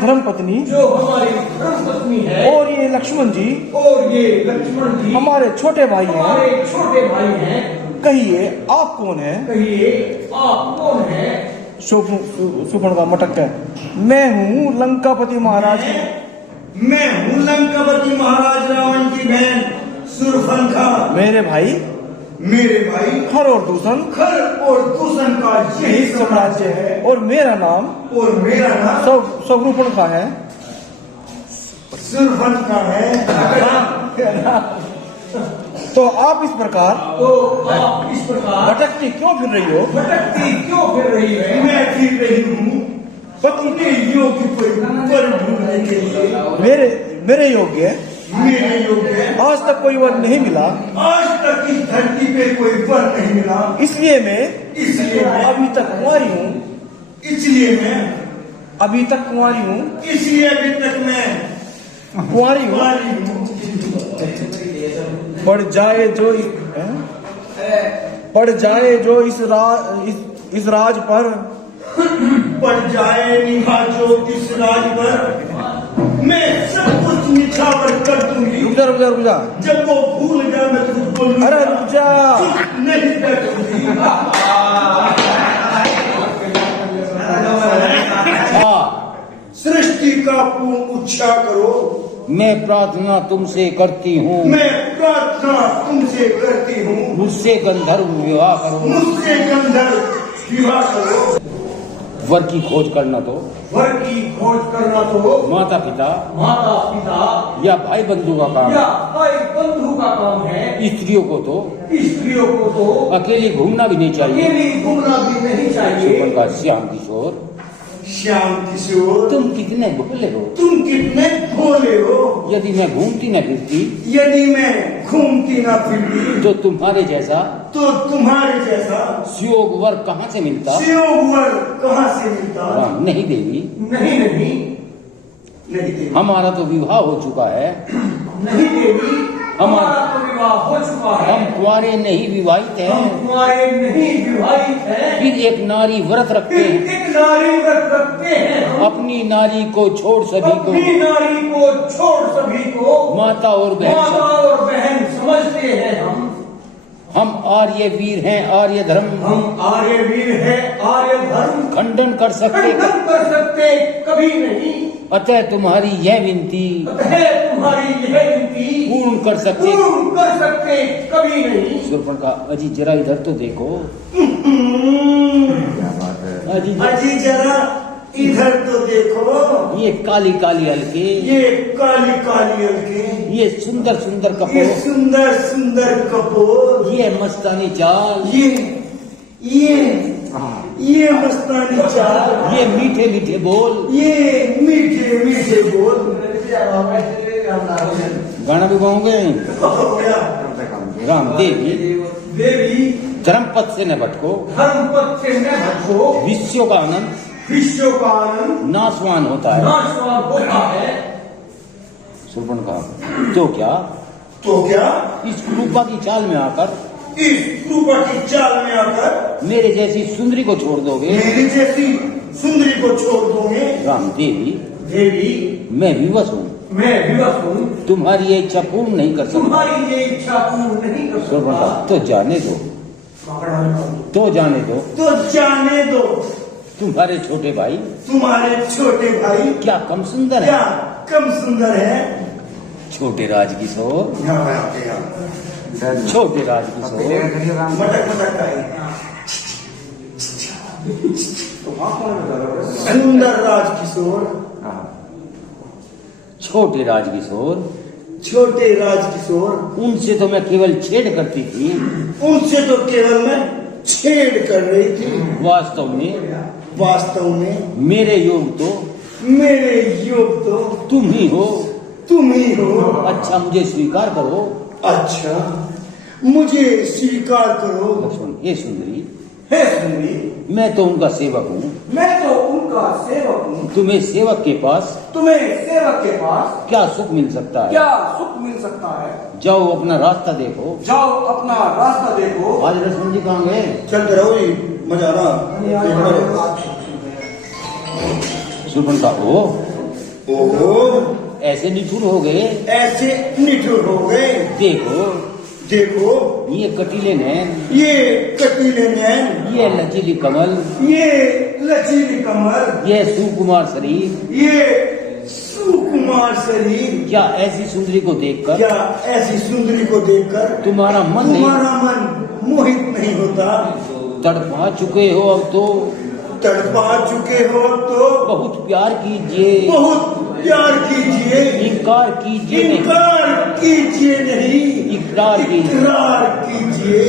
धर्मपत्नी है, और ये लक्ष्मण जी हमारे छोटे भाई हैं। कहिए आप कौन है? सुपर्ण का मटक है। मैं हूँ लंकापति महाराज। मैं हूँ लंकापति महाराज रावण की बहन शूर्पणखा। मेरे भाई खर और दूषण का यही साम्राज्य है। और मेरा नाम शूर्पणखा है। शूर्पणखा है। तो आप इस प्रकार भटकती क्यों फिर रही हो? मैं फिर रही हूँ अपने योग्य पर ढूंढने के लिए। मेरे योग्य आज तक कोई वर नहीं मिला। आज तक इस धरती पे कोई वर नहीं मिला। इसलिए मैं अभी तक कुंवारी हूँ। इसलिए मैं अभी तक कुंवारी हूँ। पड़ जाए जो इस राज पर, पड़ जाए निभा जो इस राज पर, मैं सब कुछ निछावर कर दूंगी। रुक जा। जब वो भूल जाए मैं तुझको बोलूंगा। अरे रुक जा। नहीं बैठूंगी। सृष्टि का पूर्ण उच्छा करो। मैं प्रार्थना तुमसे करती हूँ। मुझसे गंधर्व विवाह करो। वर की खोज करना तो माता पिता या भाई बंधु का काम है। स्त्रियों को तो अकेले घूमना भी नहीं चाहिए। का श्याम किशोर तुम कितने भोले हो। यदि मैं घूमती न फिरती तो तुम्हारे जैसा सुयोग वर कहाँ से मिलता? नहीं देवी, हमारा तो विवाह हो चुका है। हमारा तो विवाह हो चुका है। हम कुंवारे नहीं विवाहित हैं। फिर एक नारी व्रत रखते हैं। अपनी नारी को छोड़ सभी को माता और बहन समझते हैं। हम आर्य वीर हैं, आर्य धर्म खंडन कर सकते कभी नहीं। अतः तुम्हारी यह विनती पूर्ण कर सकते कभी नहीं। शूर्पणखा अजी जरा इधर तो देखो। क्या बात है अजी जरा इधर तो देखो। ये काली काली हल्के, ये सुंदर सुंदर कपोर, ये मस्तानी चाल, ये मस्तानी चाल, ये मीठे मीठे बोल, गाना भी गाओगे? राम देवी धर्मपथ से न भटको, विश्व का आनंद नाशवान होता है। शूर्पणखा तो क्या इस रूपा की चाल में आकर मेरे जैसी सुंदरी को छोड़ दोगे? राम देवी मैं विवश हूँ। तुम्हारी ये इच्छा पूर्ण नहीं कर सकता। शूर्पणखा तो जाने दो। तुम्हारे छोटे भाई क्या कम सुंदर है? छोटे राजकिशोर सुंदर राजकिशोर, छोटे राजकिशोर उनसे तो मैं केवल छेड़ करती थी। कर रही थी। वास्तव में मेरे योग तो तुम ही हो। अच्छा मुझे स्वीकार करो। लक्ष्मण हे सुंदरी मैं तो उनका सेवक हूँ। तुम्हें सेवक के पास क्या सुख मिल सकता है? जाओ अपना रास्ता देखो। आज लक्ष्मण जी कहाँ गए? चलते रहो, मजा आ रहा। शूर्पणखा ओहो, ऐसे निठुर हो गए। ऐसे निठुर हो गए। देखो देखो, ये कटीले नैन, ये कटीले नैन, ये लचीली कमल, ये लचीली कमर, ये सुकुमार शरीर, ये सुकुमार शरीर। क्या ऐसी सुंदरी को देखकर, क्या ऐसी सुंदरी को देखकर तुम्हारा मन नहीं, तुम्हारा मन मोहित नहीं होता? तड़पा चुके हो अब तो, तड़पा चुके हो तो बहुत प्यार कीजिए, बहुत प्यार कीजिए, इनकार कीजिए नहीं, इनकार कीजिए नहीं, इकरार कीजिए। इकरार कीजिए।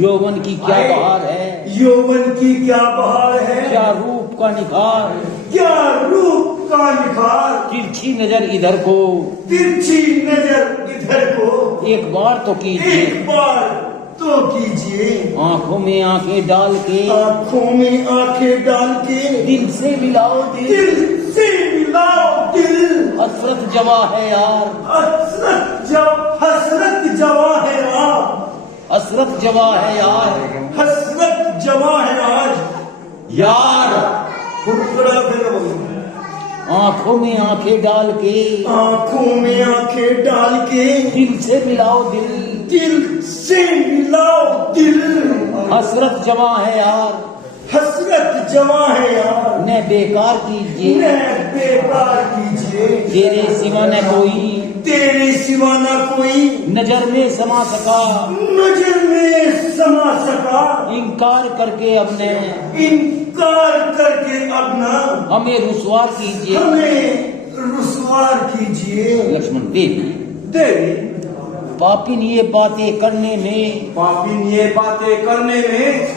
यौवन की क्या बहार है, यौवन की क्या बहार है, क्या रूप का निखार, क्या रूप का निखार। तिरछी नजर इधर को, तिरछी नजर इधर को एक बार तो कीजिए, एक बार तो कीजिए। आंखों में आंखें डाल के, आंखों में आंखें डाल के दिल से मिलाओ दिल, दिल से मिलाओ दिल। हसरत जवा है यार, हसरत जवा है यार, हसरत जवा है यार, हसरत जवा है आज यार। खुरखुरा फिर बोलो। आंखों में आंखें डाल के, आंखों में आंखें डाल के दिल से मिलाओ दिल, दिल से मिलाओ दिल। हसरत जवा है यार, हसरत जवा है यार, न बेकार कीजिए, न बेकार कीजिए। तेरे सिवा न कोई, तेरे सिवा न कोई नजर में समा सका, नजर में समा सका। इनकार करके अब ने इनकार करके अब ना हमें रुसवार कीजिए। हमें रुसवार कीजिए। लक्ष्मण देवी, देवी, पापिन ये बातें करने में, पापिन ये बातें करने में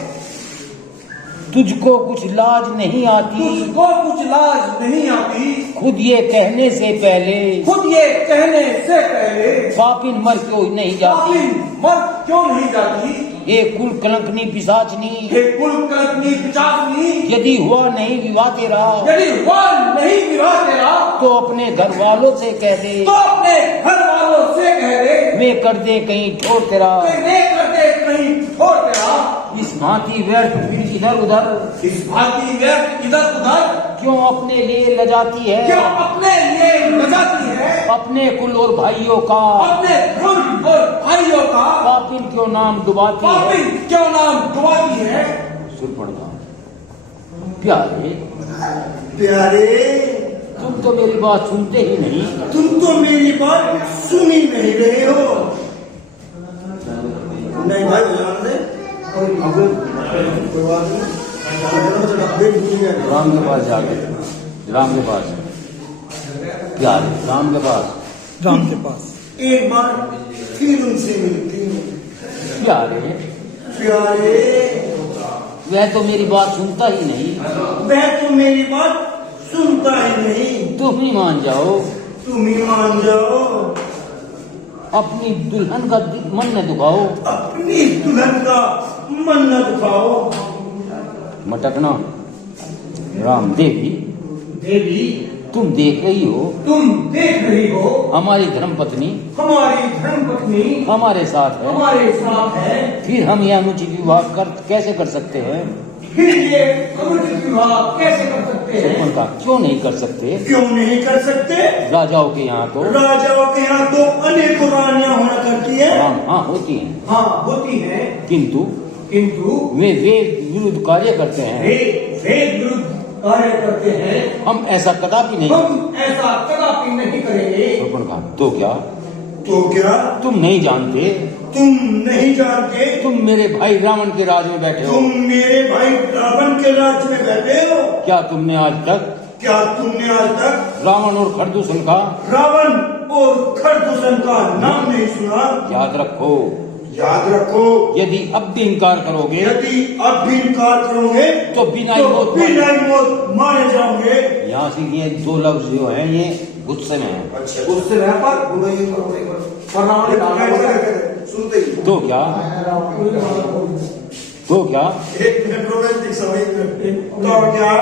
तुझको कुछ लाज नहीं आती, तुझको कुछ लाज नहीं आती। खुद ये कहने से पहले, खुद ये कहने से पहले पापिन मर क्यों नहीं जाती, पापिन मर क्यों नहीं जाती? ये कुल कलंकनी पिशाचनी, ये कुल कलंकनी पिशाचनी, यदि हुआ नहीं विवाह तेरा, यदि हुआ नहीं विवाह तेरा, तो अपने घर वालों से कह दे, तो अपने घर वालों से कह दे, मैं कर दे कहीं ठोर तेरा। मैं कर दे कहीं ठोर तेरा। इस भांति व्यर्थ फिर इधर उधर, इस भांति व्यर्थ इधर उधर क्यों अपने लिए लजाती है, क्यों अपने लिए लजाती है? अपने कुल और भाइयों का, अपने कुल और भाइयों का पापिन क्यों नाम डुबाती है। पापिन क्यों नाम डुबाती है? सुरपणखा, प्यारे प्यारे, तुम तो मेरी बात सुनते ही नहीं, तुम तो मेरी बात सुन ही नहीं रहे हो। नहीं भाई, ध्यान दे। कोई बात नहीं। राम के पास जाके, राम के पास, प्यारे राम के पास, राम के पास एक बार फिर उनसे मिलती हूँ। प्यारे प्यारे, वह तो मेरी बात सुनता ही नहीं, वह तो मेरी बात सुनता ही नहीं। तुम ही मान जाओ, तुम ही मान जाओ। अपनी दुल्हन का मन न दुखाओ, अपनी दुल्हन का मन न दुखाओ। मटकना। राम देवी, देवी, तुम देख रही हो, तुम देख रही हो हमारी धर्म पत्नी हमारी धर्मपत्नी हमारे साथ है, हमारे साथ है। फिर हम यह अनुचित विवाह कैसे कर सकते हैं। फिर ये अनुचित विवाह कैसे कर सकते हैं? उनका क्यों नहीं कर सकते, क्यों नहीं कर सकते? राजाओं के यहाँ तो, राजाओं के यहाँ तो अनेकों रानियां होना करती है। हाँ होती हैं, हाँ होती है, किंतु किंतु वे विरुद्ध कार्य करते हैं। वेद विरुद्ध कार्य करते हैं। हम ऐसा कदापि नहीं, हम ऐसा कदापि नहीं करेंगे। उनका तो क्या, तो क्या तुम नहीं जानते, तुम नहीं जानते? तुम मेरे भाई रावण के राज में बैठे हो। तुम मेरे भाई रावण के राज्य में बैठे हो। क्या तुमने आज तक, क्या तुमने आज तक रावण और खरदूषण का, रावण और खरदूषण का नाम नहीं सुना? याद रखो, याद रखो, यदि अब भी इनकार करोगे, यदि अब भी इनकार करोगे तो बिना ही मौत बिना ही मौत मारे जाओगे। यहाँ से ये दो लफ्ज जो है ये गुस्से में है। अच्छा, उससे रह पर सुनते ही तो क्या, तो क्या, एक मिनट रोमांटिक समय। तो क्या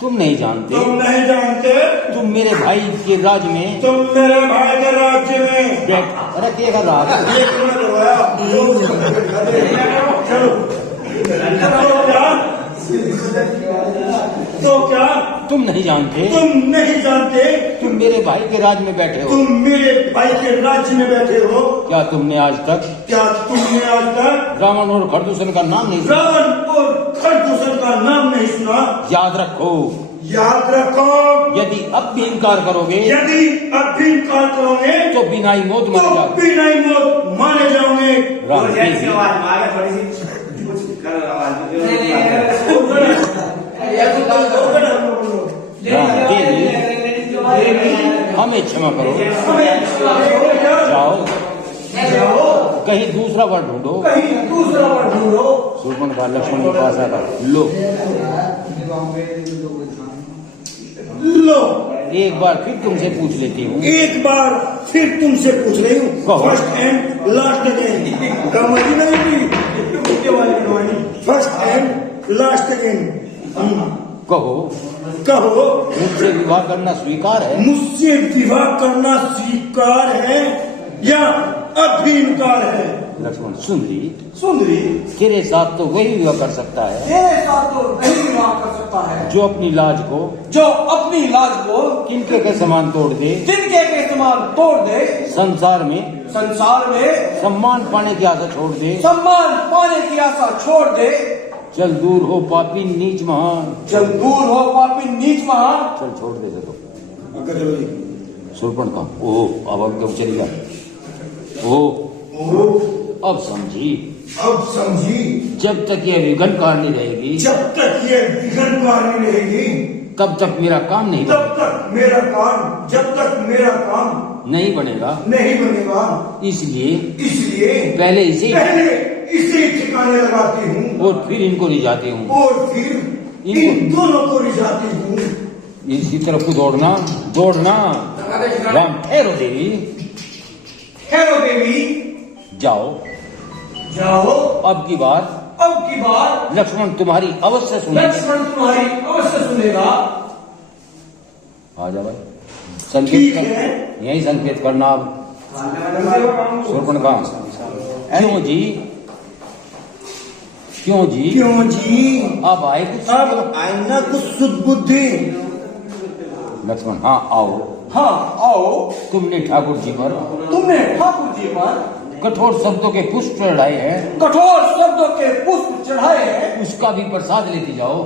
तुम नहीं जानते, तुम नहीं जानते? तुम मेरे भाई के राज में तुम मेरे भाई के राज्य में बैठ, अरे क्या कर रहा है? एक मिनट होया। चलो, तो क्या तुम नहीं जानते, तुम नहीं जानते? तुम मेरे भाई के राज में बैठे हो। तुम मेरे भाई के राज्य में बैठे हो। क्या तुमने आज तक रावण और खरदूषण का नाम नहीं सुना? रावण और खरदूषण का नाम नहीं सुना? याद रखो यदि अब भी इनकार करोगे तो बिना ही मौत मारे जाओगे। राम देवी हमें क्षमा करो। जाओ कहीं दूसरा वर ढूंढो। शूर्पणखा लक्ष्मण के पास आकर लो एक बार फिर तुमसे पूछ लेती हूँ। First and last again. First and last again. कहो मुझसे विवाह करना स्वीकार है? मुझसे विवाह करना स्वीकार है या अब भी इनकार है? लक्ष्मण सुंदरी तेरे साथ तो वही विवाह कर सकता है जो अपनी लाज को किनके के समान तोड़ दे। संसार में सम्मान पाने की आशा छोड़ दे। चल दूर हो पापी नीच महान। चल छोड़ दे चलो। शूर्पणखा अब क्यों चली गया? अब समझी जब तक ये विघ्नकारणी रहेगी तब तक मेरा काम नहीं नहीं बनेगा। इसलिए पहले इसे ठिकाने लगाती हूँ और फिर इनको रिझाती हूँ और फिर इन दोनों को रिझाती हूँ। इसी तरफ को दौड़ना। राम ठहरो देवी जाओ। अब की बार लक्ष्मण तुम्हारी अवश्य सुनेगा। आ जा भाई संकेत कर, यही संकेत करना। अब शूर्पणखा क्यों जी अब आए ना कुछ सुदबुद्धि। लक्ष्मण हाँ आओ। तुमने ठाकुर जी पर कठोर शब्दों के पुष्प चढ़ाए हैं। उसका भी प्रसाद लेती जाओ।